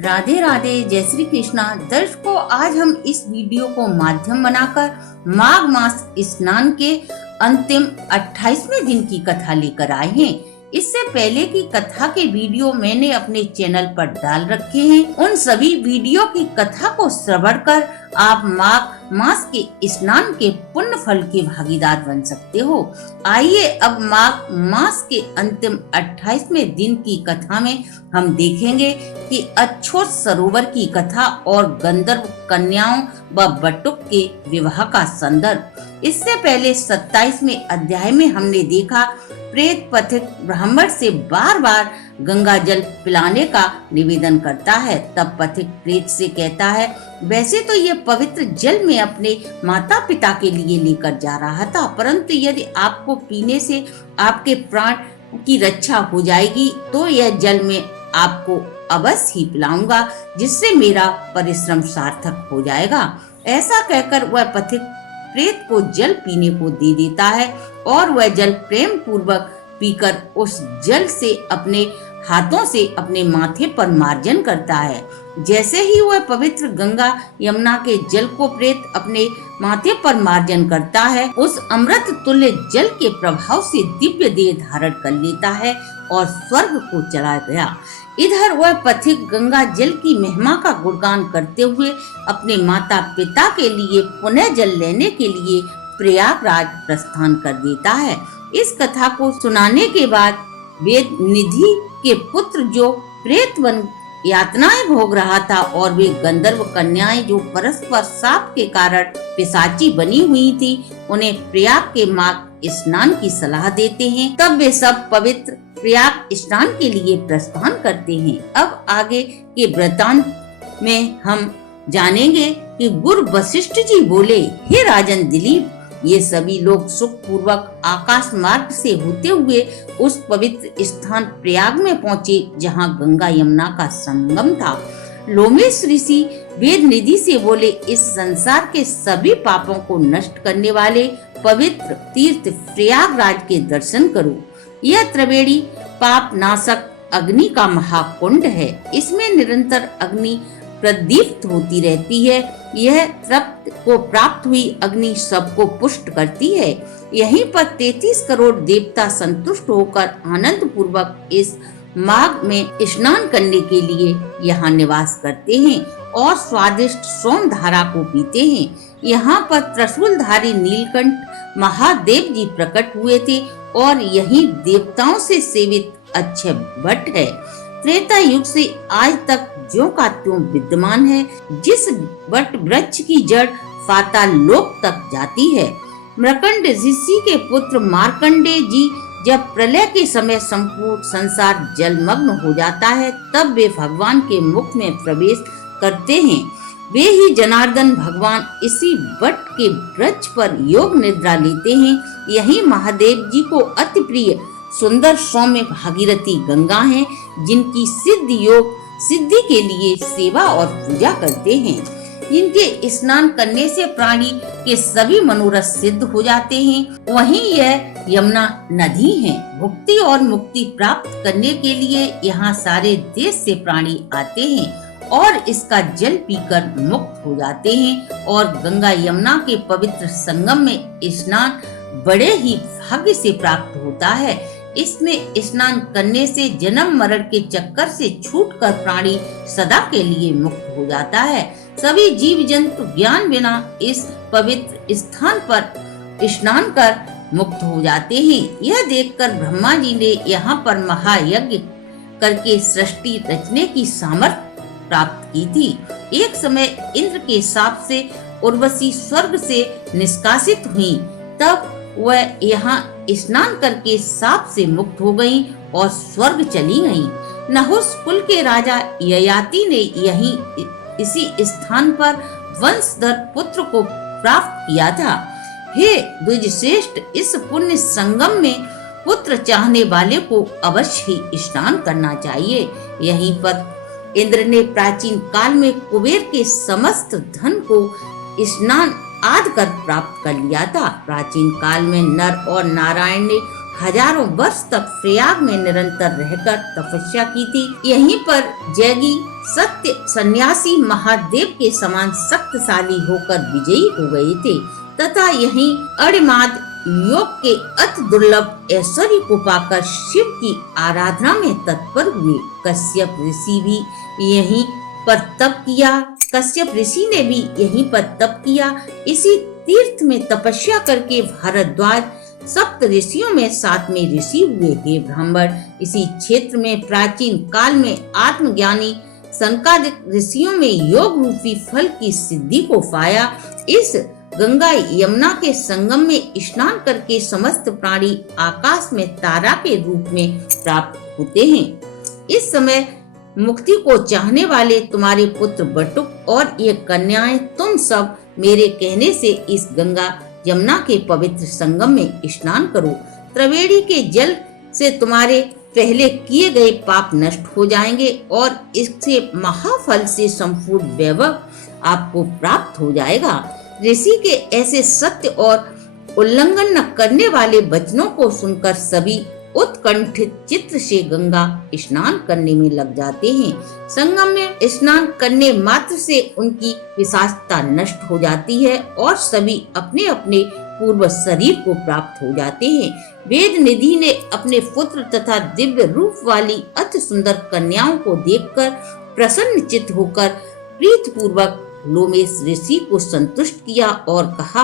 राधे राधे, जय श्री कृष्णा। दर्शकों, आज हम इस वीडियो को माध्यम बनाकर माघ मास स्नान के अंतिम 28वें दिन की कथा लेकर आए हैं। इससे पहले की कथा के वीडियो मैंने अपने चैनल पर डाल रखे हैं। उन सभी वीडियो की कथा को श्रवण कर आप माघ मास के स्नान के पुण्य फल के भागीदार बन सकते हो। आइए अब माघ मास के अंतिम 28वें दिन की कथा में हम देखेंगे कि अच्छोत सरोवर की कथा और गंधर्व कन्याओं व बटुक के विवाह का संदर्भ। इससे पहले 27वें अध्याय में हमने देखा प्रेत पथिक ब्राह्मण से बार बार गंगा जल पिलाने का निवेदन करता है। तब पथिक प्रेत से कहता है, वैसे तो ये पवित्र जल में अपने माता पिता के लिए लेकर जा रहा था, परंतु यदि आपको पीने से आपके प्राण की रक्षा हो जाएगी तो यह जल में आपको अवश्य ही पिलाऊंगा, जिससे मेरा परिश्रम सार्थक हो जाएगा। ऐसा कहकर वह पथिक प्रेत को जल पीने को दे देता है और वह जल प्रेम पूर्वक पीकर उस जल से अपने हाथों से अपने माथे पर मार्जन करता है। जैसे ही वह पवित्र गंगा यमुना के जल को प्रेत अपने माथे पर मार्जन करता है, उस अमृत तुल्य जल के प्रभाव से दिव्य देह धारण कर लेता है और स्वर्ग को चला गया। इधर वह पथिक गंगा जल की महिमा का गुणगान करते हुए अपने माता पिता के लिए पुनः जल लेने के लिए प्रयागराज प्रस्थान कर देता है। इस कथा को सुनाने के बाद वेद निधि के पुत्र जो प्रेत वन यातनाएं भोग रहा था और वे गंधर्व कन्याएं जो परस्पर शाप के कारण पिशाची बनी हुई थी, उन्हें प्रयाग के माघ स्नान की सलाह देते हैं। तब वे सब पवित्र प्रयाग स्नान के लिए प्रस्थान करते हैं। अब आगे के वृतांत में हम जानेंगे कि गुरु वशिष्ठ जी बोले, हे राजन दिलीप, ये सभी लोग सुख पूर्वक आकाश मार्ग से होते हुए उस पवित्र स्थान प्रयाग में पहुँचे जहाँ गंगा यमुना का संगम था। लोमेश ऋषि वेद निधि से बोले, इस संसार के सभी पापों को नष्ट करने वाले पवित्र तीर्थ प्रयागराज के दर्शन करो। यह त्रिवेणी पाप नाशक अग्नि का महाकुंड है। इसमें निरंतर अग्नि प्रदीप्त होती रहती है। यह तृप्त को प्राप्त हुई अग्नि सबको पुष्ट करती है। यहीं पर 33 करोड़ देवता संतुष्ट होकर आनंद पूर्वक इस माघ में स्नान करने के लिए यहाँ निवास करते हैं और स्वादिष्ट सोम धारा को पीते हैं। यहाँ पर त्रिशूलधारी नीलकंठ महादेव जी प्रकट हुए थे और यही देवताओं से सेवित अक्षय वट है। त्रेता युग से आज तक ज्यों का त्यों विद्यमान है। जिस वट वृक्ष की जड़ पाताल लोक तक जाती है। मृकंड ऋषि के पुत्र मार्कंडेय जी जब प्रलय के समय संपूर्ण संसार जलमग्न हो जाता है, तब वे भगवान के मुख में प्रवेश करते हैं। वे ही जनार्दन भगवान इसी वट के वृक्ष पर योग निद्रा लेते हैं। यही महादेव जी को अति प्रिय सुंदर सौम्य भागीरथी गंगा है, जिनकी सिद्ध योग सिद्धि के लिए सेवा और पूजा करते हैं। इनके स्नान करने से प्राणी के सभी मनोरथ सिद्ध हो जाते हैं। वहीं यह यमुना नदी है। भुक्ति और मुक्ति प्राप्त करने के लिए यहाँ सारे देश से प्राणी आते हैं और इसका जल पीकर मुक्त हो जाते हैं और गंगा यमुना के पवित्र संगम में स्नान बड़े ही भाग्य से प्राप्त होता है। इसमें स्नान करने से जन्म मरण के चक्कर से छूटकर प्राणी सदा के लिए मुक्त हो जाता है। सभी जीव जंतु ज्ञान बिना इस पवित्र स्थान पर स्नान कर मुक्त हो जाते हैं। यह देखकर ब्रह्मा जी ने यहाँ पर महायज्ञ करके सृष्टि रचने की सामर्थ्य प्राप्त की थी। एक समय इंद्र के शाप से उर्वशी स्वर्ग से निष्कासित हुई। तब वह यहाँ स्नान करके शाप से मुक्त हो गई और स्वर्ग चली गई। नहुस कुल के राजा ययाति ने यहीं इसी स्थान पर वंशधर पुत्र को प्राप्त किया था। हे द्विजश्रेष्ठ, इस पुण्य संगम में पुत्र चाहने वाले को अवश्य ही स्नान करना चाहिए। यहीं पर इंद्र ने प्राचीन काल में कुबेर के समस्त धन को स्नान आदि कर प्राप्त कर लिया था। प्राचीन काल में नर और नारायण ने हजारों वर्ष तक प्रयाग में निरंतर रहकर तपस्या की थी। यहीं पर जैगी सत्य सन्यासी महादेव के समान शक्तिशाली होकर विजयी हो गए थे तथा यहीं अणिमाद योग के अति दुर्लभ ऐश्वर्य को पाकर शिव की आराधना में तत्पर हुए। कश्यप ऋषि भी यहीं पर तप किया। कश्यप ऋषि ने भी यहीं पर तप किया। इसी तीर्थ में तपस्या करके भारद्वाज सप्त ऋषियों में 7वें ऋषि हुए। हे ब्राह्मण, इसी क्षेत्र में प्राचीन काल में आत्मज्ञानी सनकादिक ऋषियों में योग रूपी फल की सिद्धि को पाया। इस गंगा यमुना के संगम में स्नान करके समस्त प्राणी आकाश में तारा के रूप में प्राप्त होते हैं। इस समय मुक्ति को चाहने वाले तुम्हारे पुत्र बटुक और ये कन्याएं तुम सब मेरे कहने से इस गंगा यमुना के पवित्र संगम में स्नान करो। त्रिवेणी के जल से तुम्हारे पहले किए गए पाप नष्ट हो जाएंगे और इससे महाफल से संपूर्ण वैभव आपको प्राप्त हो जाएगा। ऋषि के ऐसे सत्य और उल्लंघन न करने वाले वचनों को सुनकर सभी उत्कंठित चित्त से गंगा स्नान करने में लग जाते हैं। संगम में स्नान करने मात्र से उनकी पिशाचता नष्ट हो जाती है और सभी अपने अपने पूर्व शरीर को प्राप्त हो जाते हैं। वेद निधि ने अपने पुत्र तथा दिव्य रूप वाली अति सुंदर कन्याओं को देखकर प्रसन्न चित्त होकर प्रीत पूर्वक लोमेश ऋषि को संतुष्ट किया और कहा,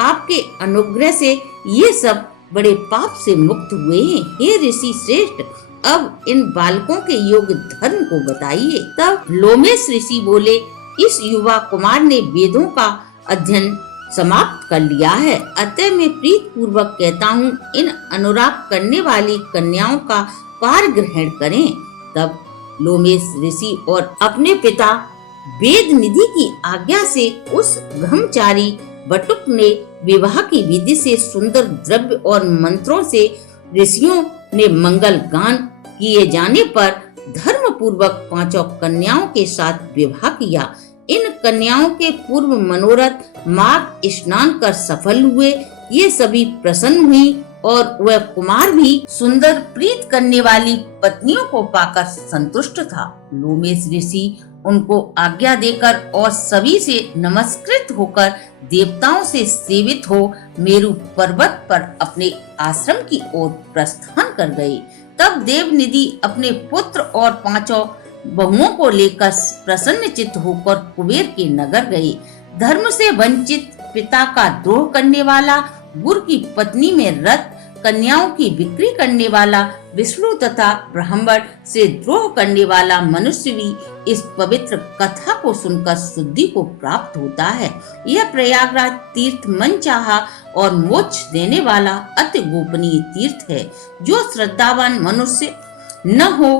आपके अनुग्रह से ये सब बड़े पाप से मुक्त हुए हैं। हे ऋषि श्रेष्ठ, अब इन बालकों के योग्य धर्म को बताइए। तब लोमेश ऋषि बोले, इस युवा कुमार ने वेदों का अध्ययन समाप्त कर लिया है, अतः मैं प्रीत पूर्वक कहता हूँ इन अनुराग करने वाली कन्याओं का पार ग्रहण करें। तब लोमेश ऋषि और अपने पिता वेद निधि की आज्ञा से उस ब्रह्मचारी बटुक ने विवाह की विधि से सुंदर द्रव्य और मंत्रों से ऋषियों ने मंगल गान किए जाने पर धर्म पूर्वक 5 कन्याओं के साथ विवाह किया। इन कन्याओं के पूर्व मनोरथ माघ स्नान कर सफल हुए। ये सभी प्रसन्न हुई और वह कुमार भी सुंदर प्रीत करने वाली पत्नियों को पाकर संतुष्ट था। लोमेश ऋषि उनको आज्ञा देकर और सभी से नमस्कृत होकर देवताओं से सेवित हो मेरु पर्वत पर अपने आश्रम की ओर प्रस्थान कर गए। तब देवनिधि अपने पुत्र और 5 बहुओं को लेकर प्रसन्नचित्त होकर कुबेर के नगर गए। धर्म से वंचित पिता का द्रोह करने वाला, गुरु की पत्नी में रत कन्याओं की बिक्री करने वाला विष्णु तथा ब्राह्मण से द्रोह करने वाला मनुष्य भी इस पवित्र कथा को सुनकर शुद्धि को प्राप्त होता है। यह प्रयागराज तीर्थ मनचाहा और मोक्ष देने वाला अति गोपनीय तीर्थ है। जो श्रद्धावान मनुष्य न हो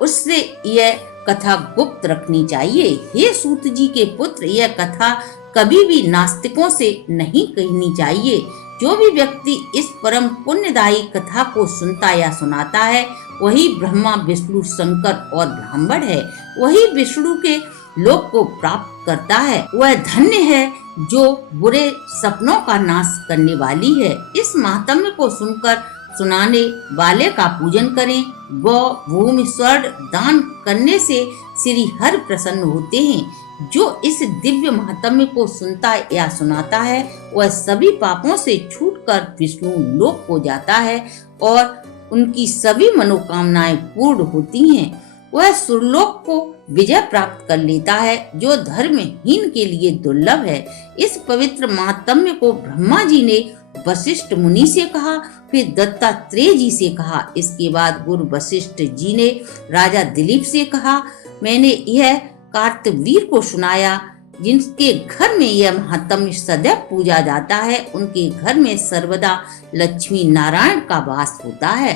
उससे यह कथा गुप्त रखनी चाहिए। हे सूत जी के पुत्र, यह कथा कभी भी नास्तिकों से नहीं कहनी चाहिए। जो भी व्यक्ति इस परम पुण्यदायी कथा को सुनता या सुनाता है वही ब्रह्मा विष्णु शंकर और ब्राह्मण है। वही विष्णु के लोक को प्राप्त करता है। वह धन्य है जो बुरे सपनों का नाश करने वाली है। इस महात्म्य को सुनकर सुनाने वाले का पूजन करें। गौ भूमि स्वर्ण दान करने से श्री हरि प्रसन्न होते हैं। जो इस दिव्य महात्म्य को सुनता या सुनाता है वह सभी पापों से छूटकर विष्णु लोक को जाता है और उनकी सभी मनोकामनाएं पूर्ण होती हैं। वह सुरलोक को विजय प्राप्त कर लेता है जो धर्महीन के लिए दुर्लभ है। इस पवित्र महात्म्य को ब्रह्मा जी ने वशिष्ठ मुनि से कहा, फिर दत्तात्रेय जी से कहा। इसके बाद गुरु वशिष्ठ जी ने राजा दिलीप से कहा। मैंने यह कार्तवीर को सुनाया। जिनके घर में यह महात्म्य सदैव पूजा जाता है उनके घर में सर्वदा लक्ष्मी नारायण का वास होता है।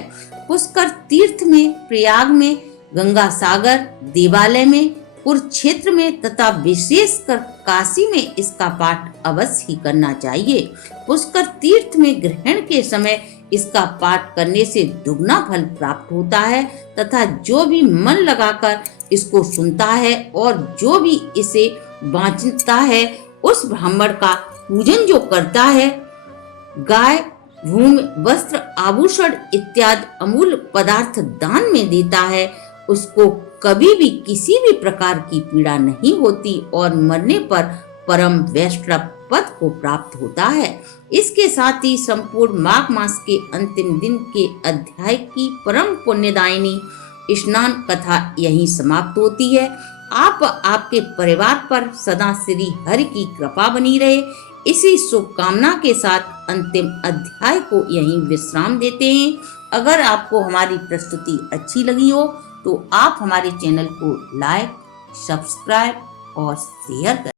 पुष्कर तीर्थ में, प्रयाग में, गंगा सागर देवालय में, कुरुक्षेत्र में तथा विशेषकर काशी में इसका पाठ अवश्य ही करना चाहिए। पुष्कर तीर्थ में ग्रहण के समय इसका पाठ करने से दुगना फल प्राप्त होता है तथा जो भी मन लगाकर इसको सुनता है और जो भी इसे बांचता है उस ब्राह्मण का पूजन जो करता है, गाय भूमि, वस्त्र, आभूषण इत्यादि अमूल्य पदार्थ दान में देता है, उसको कभी भी किसी भी प्रकार की पीड़ा नहीं होती और मरने पर परम वैष्णव पद को प्राप्त होता है। इसके साथ ही संपूर्ण माघ मास के अंतिम दिन के अध्याय की परम पुण्यदायिनी स्नान कथा यहीं समाप्त होती है। आप आपके परिवार पर सदा श्री हरि की कृपा बनी रहे, इसी शुभकामना के साथ अंतिम अध्याय को यहीं विश्राम देते हैं। अगर आपको हमारी प्रस्तुति अच्छी लगी हो तो आप हमारे चैनल को लाइक, सब्सक्राइब और शेयर करें।